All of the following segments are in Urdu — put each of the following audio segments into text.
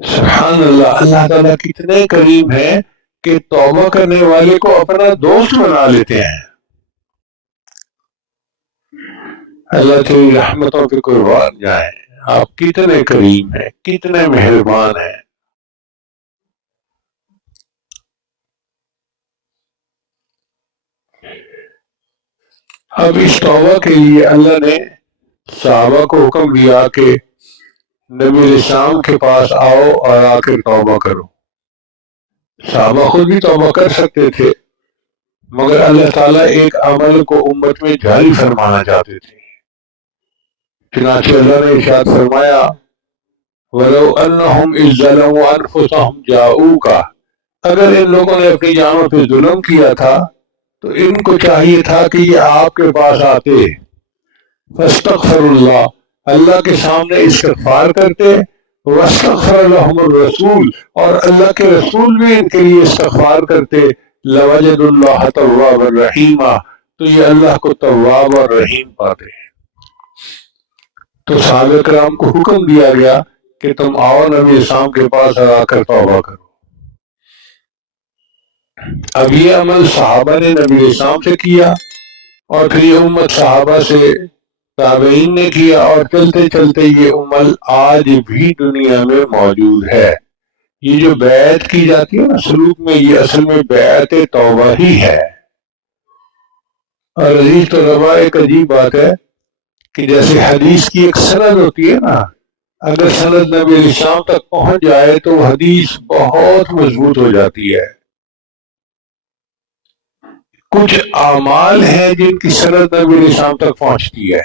سبحان اللہ، اللہ تعالیٰ کتنے کریم ہے کہ توبہ کرنے والے کو اپنا دوست بنا لیتے ہیں. اللہ تیری رحمتوں پہ قربان جائیں. آپ کتنے کریم ہیں، کتنے مہربان ہیں. اب اس توبہ کے لیے اللہ نے صحابہ کو حکم دیا کہ نبی علیہ السلام کے پاس آؤ اور آ کر توبہ کرو. صحابہ خود بھی توبہ کر سکتے تھے، مگر اللہ تعالیٰ ایک عمل کو امت میں جاری فرمانا چاہتے تھے. چنانچہ اللہ نے ارشاد فرمایا وَلَوْ أَنَّهُمْ إِذْ ظَلَمُوا أَنفُسَهُمْ جَاءُوكَ، اگر ان لوگوں نے اپنی جانوں پہ ظلم کیا تھا تو ان کو چاہیے تھا کہ یہ آپ کے پاس آتے، فَاسْتَغْفَرُوا اللَّهَ، اللہ کے سامنے استغفار کرتے، وَاسْتَغْفَرَ لَهُمُ الرَّسُولُ، اور اللہ کے رسول بھی ان کے لیے استغفار کرتے، لَوَجَدُوا اللَّهَ تَوَّابًا رَحِيمًا، تو یہ اللہ کو تواب اور رحیم پاتے. تو صحابہ کرام کو حکم دیا گیا کہ تم آؤ نبی اسلام کے پاس آ کر توبہ کرو. اب یہ عمل صحابہ نے نبی اسلام سے کیا، اور پھر یہ امت صحابہ سے تابعین نے کیا، اور چلتے چلتے یہ عمل آج بھی دنیا میں موجود ہے. یہ جو بیعت کی جاتی ہے نا سلوک میں، یہ اصل میں بیعت توبہ ہی ہے. اور عزیز طلباء، ایک عجیب بات ہے کہ جیسے حدیث کی ایک سند ہوتی ہے نا، اگر سند نبی علیہ السلام تک پہنچ جائے تو وہ حدیث بہت مضبوط ہو جاتی ہے. کچھ اعمال ہیں جن کی سند نبی علیہ السلام تک پہنچتی ہے.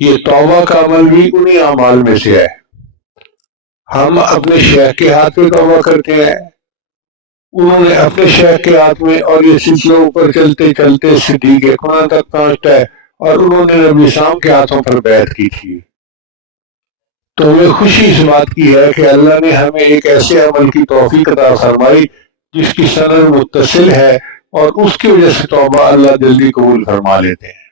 یہ توبہ کا عمل بھی انہی اعمال میں سے ہے. ہم اپنے شیخ کے ہاتھ میں توبہ کرتے ہیں، انہوں نے اپنے شیخ کے ہاتھ میں، اور یہ سلسلہ اوپر چلتے چلتے صدیق اکبر تک پہنچتا ہے، اور انہوں نے نبی اسلام کے ہاتھوں پر بیعت کی تھی. تو ہمیں خوشی اس بات کی ہے کہ اللہ نے ہمیں ایک ایسے عمل کی توفیق عطا فرمائی جس کی سند متصل ہے، اور اس کی وجہ سے توبہ اللہ جلدی قبول فرما لیتے ہیں.